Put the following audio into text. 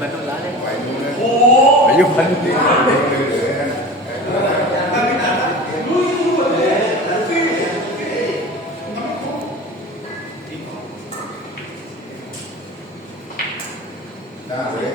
manolale. Oh, ayo mandi. Nah, boleh.